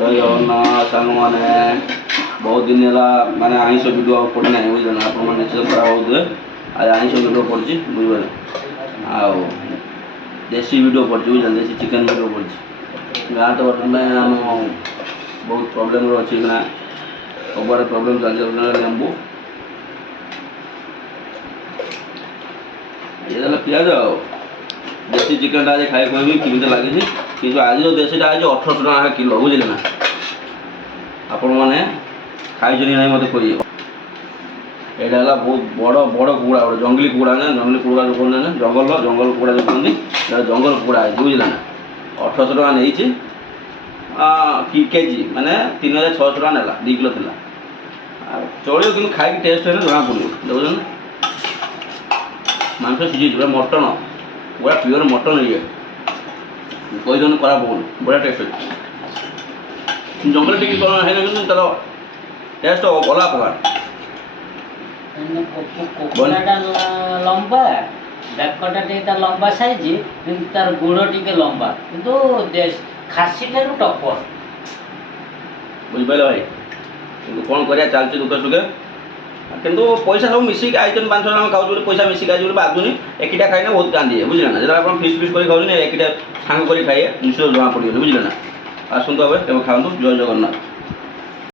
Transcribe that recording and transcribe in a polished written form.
ଜୟ ଜଗନ୍ନାଥ ସାଙ୍ଗମାନେ ବହୁତ ଦିନ ହେଲା ମାନେ ଆଇଁଷ ଭିଡ଼ିଓ ପଡ଼ି ନାହିଁ ବୁଝିଲେ ନା ଆପଣମାନେ ନିଶ୍ଚିତ ଖରାପ ହେଉଥିବେ। ଆଜି ଆଇଁଷ ଭିଡ଼ିଓ ପଡ଼ିଛି ବୁଝିପାରିଲେ ଆଉ ଦେଶୀ ଭିଡ଼ିଓ ପଡ଼ିଛି ବୁଝିଲେ ଦେଶୀ ଚିକେନ୍ ଭିଡ଼ିଓ ପଡ଼ିଛି। ଗାଁ ତ ବର୍ତ୍ତମାନ ଆମ ବହୁତ ପ୍ରୋବ୍ଲେମ୍ରେ ଅଛି ନା ସବୁଆଡ଼େ ପ୍ରୋବ୍ଲେମ୍ ଚାଲିଛି ଲେମ୍ବୁ ଇଏ ଦେଲା ପିଆଜ ଆଉ ଦେଶୀ ଚିକେନ୍ଟା ଆଜି ଖାଇ କହିବି କେମିତି ଲାଗିଛି କିନ୍ତୁ ଆଜି ଯେଉଁ ଦେଶୀଟା ଆଜି 1800 ଟଙ୍କା କିଲୋ ବୁଝିଲେ ନା ଆପଣମାନେ ଖାଇଛନ୍ତି ନାହିଁ ମୋତେ କହିବେ। ଏଇଟା ହେଲା ବହୁତ ବଡ଼ ବଡ଼ କୁକୁଡ଼ା ଗୋଟେ ଜଙ୍ଗଲି କୁକୁଡ଼ା ନା ଜଙ୍ଗଲି କୁକୁଡ଼ା ଯେଉଁ କୁହନ୍ତି ନା ଜଙ୍ଗଲ କୁକୁଡ଼ା ଯେଉଁ କୁହନ୍ତି ଏଇଟା ଜଙ୍ଗଲ କୁକୁଡ଼ା ହେଇଛି ବୁଝିଲେ ନା 1800 ଟଙ୍କା ନେଇଛି କେଜି ମାନେ 3600 ଟଙ୍କା ନେଲା 2 କିଲୋ ଥିଲା ଆଉ ଚଳିବ କିନ୍ତୁ ଖାଇକି ଟେଷ୍ଟ ହେଲେ ଜଣାପଡ଼ିବ ଦେଖୁଛନ୍ତି ନା ମାଂସ ସିଝିଛି ପୁରା ମଟନ ପୁରା ପିଓର ମଟନ ଇଏ କହିଦେଉନି ଖରାପ ହେଉନି ବଢ଼ିଆ ଟେଷ୍ଟ ଅଛି। ଜଙ୍ଗଲ ଟିକେ ହେଇନା କିନ୍ତୁ ତାର ଟେଷ୍ଟ ଅଲଗା ପ୍ରକାର। କୁକୁଡ଼ାଟା ଲମ୍ବା ବେକଟା ଟିକେ ତାର ଲମ୍ବା ସାଇଜ କିନ୍ତୁ ତାର ଗୋଡ଼ ଟିକେ ଲମ୍ବା କିନ୍ତୁ ଖାସି ଠାରୁ ଟପର ବୁଝିପାରିଲ ଭାଇ କିନ୍ତୁ କ'ଣ କରିବା ଚାଲିଛି ଦୁଃଖ ସୁଖେ କିନ୍ତୁ ପଇସା ସବୁ ମିଶିକି ଆଇଛନ୍ତି 500 ଟଙ୍କା ଖାଉଛୁ ବୋଲି ପଇସା ମିଶିକି ଆଇଛି ବୋଲି ବାଧୁନି ଏକିଟା ଖାଇଲେ ବହୁତ କାନ୍ଦିଏ ବୁଝିଲେ ନା ଯେତେବେଳେ ଆପଣ ଫିସ୍ କରି ଖାଉଛନ୍ତି ଏକିଟା ସାଙ୍ଗ କରି ଖାଇବେ ନିଶ୍ଚୟ ଜଣା ପଡ଼ିବନି ବୁଝିଲେ ନା ଆସନ୍ତୁ ଏବେ କେବେ ଖାଆନ୍ତୁ ଜୟ ଜଗନ୍ନାଥ।